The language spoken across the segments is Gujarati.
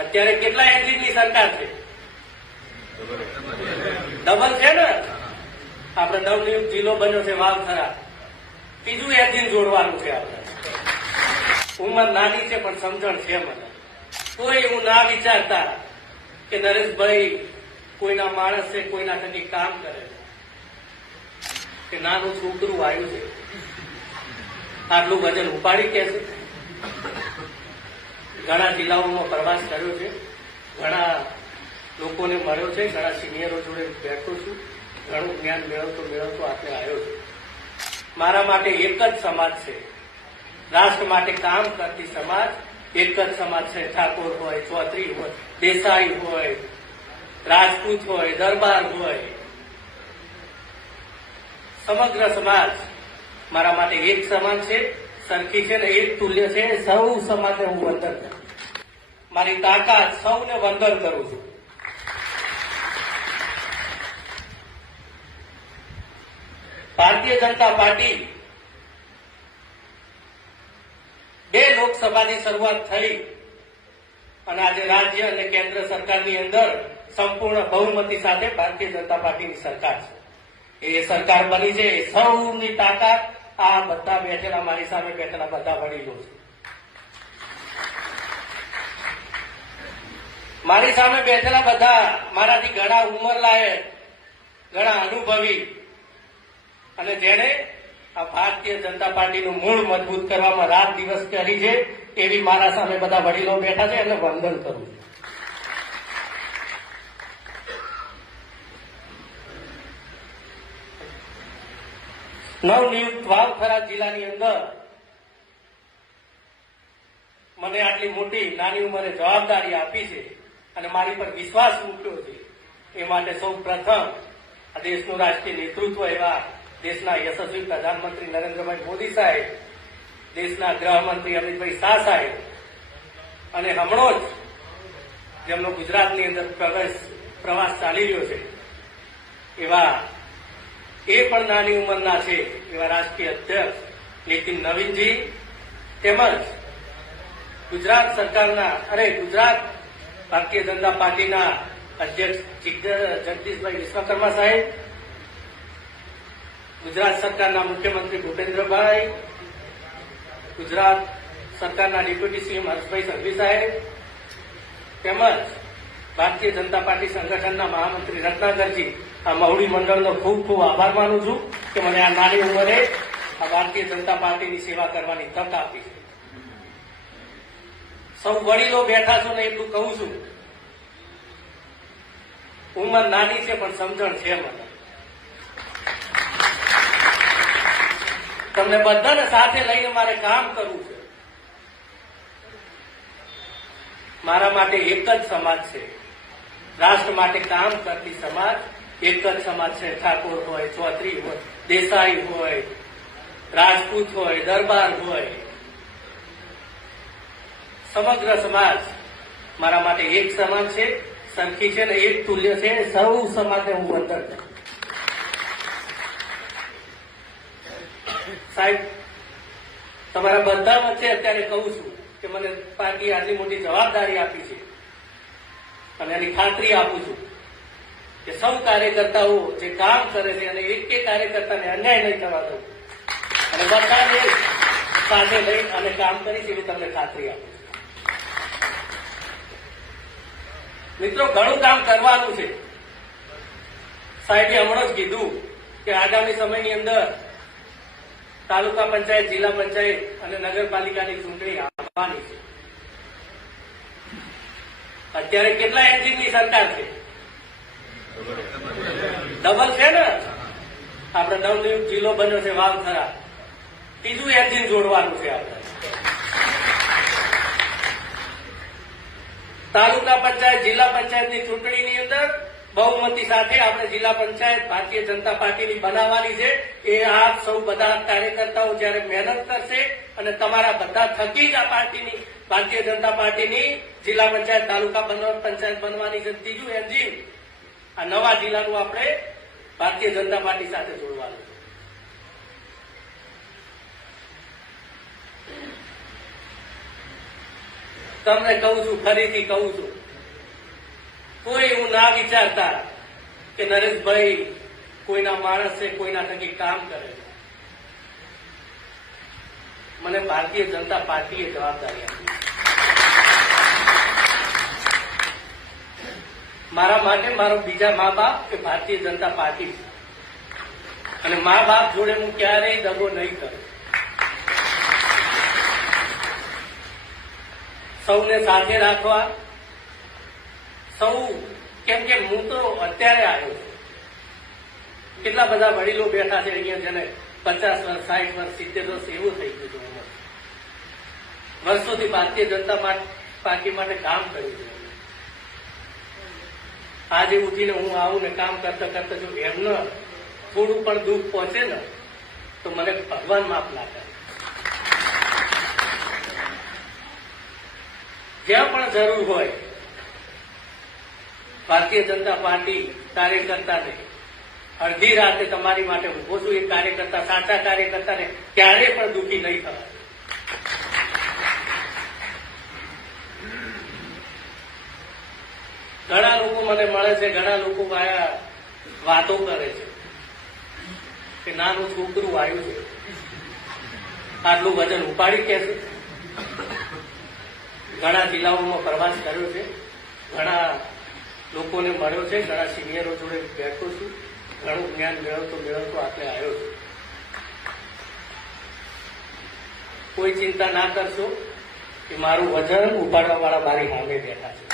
અત્યારે કેટલા એન્જિનની સરકાર છે? ડબલ છે ને. આપણે નવનિયુક્ત જિલ્લો બન્યો છે વાવથરા, ત્રીજું એન્જિન જોડવાનું છે. આપણે ઉંમર નાની છે પણ સમજણ છે મને. તોય એવું ના વિચારતા કે નરેશભાઈ કોઈના માણસ છે, કોઈના થકી કામ કરે છે, કે નાનું છોકરું આવ્યું છે આટલું વજન ઉપાડી કે છે. ઘણા જિલ્લાઓમાં પ્રવાસ કર્યો છે, ઘણા લોકોને મળ્યો છે, ઘણા સિનિયરો જોડે બેઠો છું, ઘણું જ્ઞાન મેળવતો આપણે આવ્યો છું. મારા માટે એક જ સમાજ છે, રાષ્ટ્ર માટે કામ કરતી સમાજ એક જ સમાજ છે. ઠાકોર હોય, ચૌધરી હોય, દેસાઈ હોય, રાજપૂત હોય, દરબાર હોય, સમગ્ર સમાજ મારા માટે એક સમાન છે, સરખી છે ને એક તુલ્ય છે. સૌ સમાજને હું વંદન કરું, મારી તાકાત સૌને વંદન કરું છું. ભારતીય જનતા પાર્ટી 2 લોકસભાની શરૂઆત થઈ અને આજે રાજ્ય અને કેન્દ્ર સરકારની અંદર સંપૂર્ણ બહુમતી સાથે ભારતીય જનતા પાર્ટીની સરકાર છે. એ સરકાર બની છે. સૌની તાકાત આ બધા બેઠેલા, મારી સામે બેઠેલા બધા વડીલો છે. મારી સામે બેઠેલા બધા મારાથી ઘણા ઉંમરલાયક, ઘણા અનુભવી અને જેને આ ભારતીય જનતા પાર્ટીનું મૂળ મજબૂત કરવામાં રાત દિવસ કરી છે એવી મારા સામે બધા વડીલો બેઠા છે. એમને વંદન કરું છું. નવનિયુક્ત વાવથરા જિલ્લાની અંદર મને આટલી મોટી નાની ઉંમરે જવાબદારી આપી છે અને મારી પર વિશ્વાસ મૂક્યો છે. એ માટે સૌ પ્રથમ આ દેશનું રાષ્ટ્રીય નેતૃત્વ એવા દેશના યશસ્વી પ્રધાનમંત્રી નરેન્દ્રભાઈ મોદી સાહેબ, દેશના ગૃહમંત્રી અમિતભાઈ શાહ સાહેબ અને હમણો જ જેમનો ગુજરાતની અંદર પ્રવાસ ચાલી રહ્યો છે એવા એ પણ નાની ઉંમરના છે એવા રાષ્ટ્રીય અધ્યક્ષ નીતિન નવીનજી, તેમજ ગુજરાત સરકારના ગુજરાત ભારતીય જનતા પાર્ટીના અધ્યક્ષ જગદીશભાઈ વિશ્વકર્મા સાહેબ, ગુજરાત સરકારના મુખ્યમંત્રી ભૂપેન્દ્રભાઈ, ગુજરાત સરકારના ડેપ્યુટી સીએમ હર્ષભાઈ સંઘવી સાહેબ, તેમજ ભારતીય જનતા પાર્ટી સંગઠનના મહામંત્રી રત્નાકરજી, આ મહુડી મંડળનો ખૂબ ખૂબ આભાર માનું છું કે મને આ નાની ઉંમરે આ ભારતીય જનતા પાર્ટીની સેવા કરવાની તક આપી છે. સૌ વડીલો બેઠા છો ને એટલું કહું છું, ઉંમર નાની છે પણ સમજણ છે મને. તમને બધાને સાથે લઈને મારે કામ કરવું છે. મારા માટે એક જ સમાજ છે, રાષ્ટ્ર માટે કામ કરતી સમાજ એક જ સમાજ છે. ઠાકોર હોય, ચૌધરી હોય, દેસાઈ હોય, રાજપૂત હોય, દરબાર હોય, સમગ્ર સમાજ મારા માટે એક સમાન છે, સરખી છે ને એક તુલ્ય છે. સૌ સમાજને હું વંદન કરું. સાહેબ, તમારા બધા વચ્ચે અત્યારે કહું છું કે મને પાર્ટી આટલી મોટી જવાબદારી આપી છે અને એની ખાતરી આપું છું કે સૌ કાર્યકર્તાઓ જે કામ કરે છે અને એક કાર્યકર્તાને અન્યાય નહીં થવા દઉં અને બધાને સાથે લઈ અને કામ કરીશ એવી તમને ખાતરી આપું છું. મિત્રો, ઘણું કામ કરવાનું છે. સાહેબે હમણાં જ કીધું કે આગામી સમયની અંદર તાલુકા પંચાયત, જિલ્લા પંચાયત અને નગરપાલિકાની ચૂંટણી આવવાની છે. અત્યારે કેટલા એન્જિનની સરકાર છે? ડબલ છે ને. આપણે નવનિયુક્ત જિલ્લો બન્યો છે વાવથરા, ત્રીજું એન્જિન જોડવાનું છે. આપણે તાલુકા પંચાયત, જિલ્લા પંચાયતની ચૂંટણીની અંદર બહુમતી સાથે આપણે જિલ્લા પંચાયત ભારતીય જનતા પાર્ટીની બનાવવાની છે. એ આપ સૌ બધા કાર્યકર્તાઓ જયારે મહેનત કરશે અને તમારા બધા થકી જ આ પાર્ટીની, ભારતીય જનતા પાર્ટીની જિલ્લા પંચાયત, તાલુકા પંચાયત બનવાની છે. ત્રીજું એન્જિન આ નવા જિલ્લાનું આપણે ભારતીય જનતા પાર્ટી સાથે જોડવાનું છે. તમને કહું છું, ફરીથી કહું છું, કોઈ એવું ના વિચારતા કે નરેશભાઈ કોઈના માણસ છે, કોઈના થકી કામ કરે છે. મને ભારતીય જનતા પાર્ટીએ જવાબદારી આપી. મારા માટે મારો બીજા મા બાપ એ ભારતીય જનતા પાર્ટી છે અને મા બાપ જોડે હું ક્યારેય દગો નહીં કરું. સૌને સાથે રાખવા, સૌ કેમ કે હું તો અત્યારે આવ્યો છું. કેટલા બધા વડીલો બેઠા છે અહીંયા જેને 50 વર્ષ, 60 વર્ષ, 70 વર્ષ એવું થઈ ગયું છે. વર્ષોથી ભારતીય જનતા પાર્ટી માટે કામ કર્યું છે. આજે ઉઠીને હું આવું ને કામ કરતા કરતા જો એમને થોડું પણ દુઃખ પહોંચે ને તો મને ભગવાન માફ ના કરે. જ્યાં પણ જરૂર હોય ભારતીય જનતા પાર્ટી કાર્યકર્તાને અડધી રાતે તમારી માટે ઉભો છું. એ કાર્યકર્તા, સાચા કાર્યકર્તાને ક્યારેય પણ દુઃખી નહીં થવા. ઘણા લોકો મને મળે છે, ઘણા લોકો આયા વાતો કરે છે કે નાનું છોકરું આવ્યું છે, આટલું વજન ઉપાડી કે છે. ઘણા જિલ્લાઓમાં પ્રવાસ કર્યો છે, ઘણા લોકોને મળ્યો છે, ઘણા સિનિયરો જોડે બેઠો છું, ઘણું જ્ઞાન મેળવતો આટલે આવ્યો છું. કોઈ ચિંતા ના કરશો કે મારું વજન ઉપાડવા વાળા મારી સામે બેઠા છે.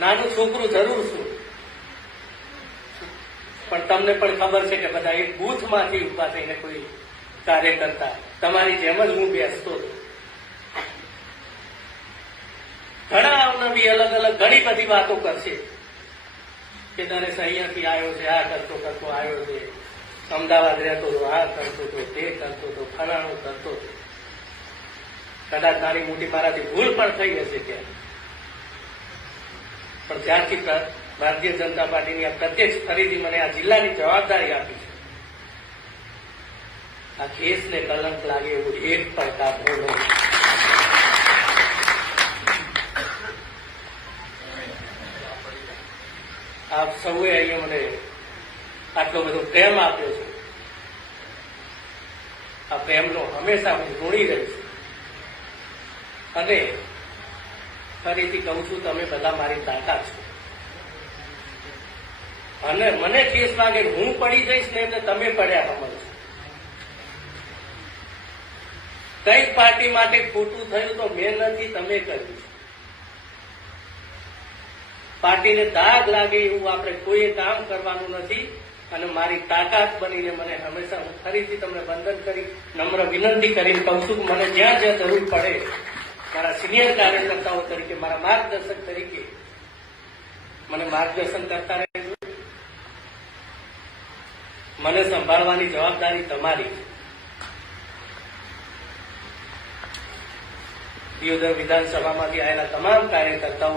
નાનું છોકરું જરૂર છું, પણ તમને પણ ખબર છે કે બધા એક બૂથમાંથી ઉભા થઈને કોઈ કાર્યકર્તા તમારી જેમ જ હું બેસતો હતો. ઘણા અવનવી અલગ અલગ ઘણી બધી વાતો કરશે કે નરેશ અહીંયાથી આવ્યો છે, આ કરતો કરતો આવ્યો છે, અમદાવાદ રહેતો હતો, આ કરતો હતો, તે કરતો હતો, ફલાણું કરતો હતો. કદાચ નાની મોટી મારાથી ભૂલ પણ થઈ હશે ત્યાં, પણ જ્યારથી ભારતીય જનતા પાર્ટીની આ પ્રત્યક્ષ ફરીથી મને આ જિલ્લાની જવાબદારી આપી છે, આ કેસને કલંક લાગે એવું એક પણ કામ નહીં. આપ સૌએ અહીંયા મને આટલો બધો પ્રેમ આપ્યો છે. આ પ્રેમનો હંમેશા હું ઋણી રહીશ. અને ફરીથી કહું છું, તમે બધા મારી તાકાત છો. અને મને ઠેસ લાગે હું પડી જઈશ ને એટલે તમે પડ્યા સમજો. કઈક પાર્ટી માટે ખોટું થયું તો મેં નથી, તમે કર્યું. પાર્ટીને દાગ લાગે એવું આપણે કોઈ કામ કરવાનું નથી. અને મારી તાકાત બનીને મને હંમેશા હું ફરીથી તમને વંદન કરી, નમ્ર વિનંતી કરીને કહું છું કે મને જ્યાં જ્યાં જરૂર પડે, મારા સિનિયર કાર્યકર્તાઓ તરીકે, મારા માર્ગદર્શક તરીકે મને માર્ગદર્શન કરતા રહેજો. મને સંભાળવાની જવાબદારી તમારી. દિયોદર વિધાનસભામાંથી આવેલા તમામ કાર્યકર્તાઓ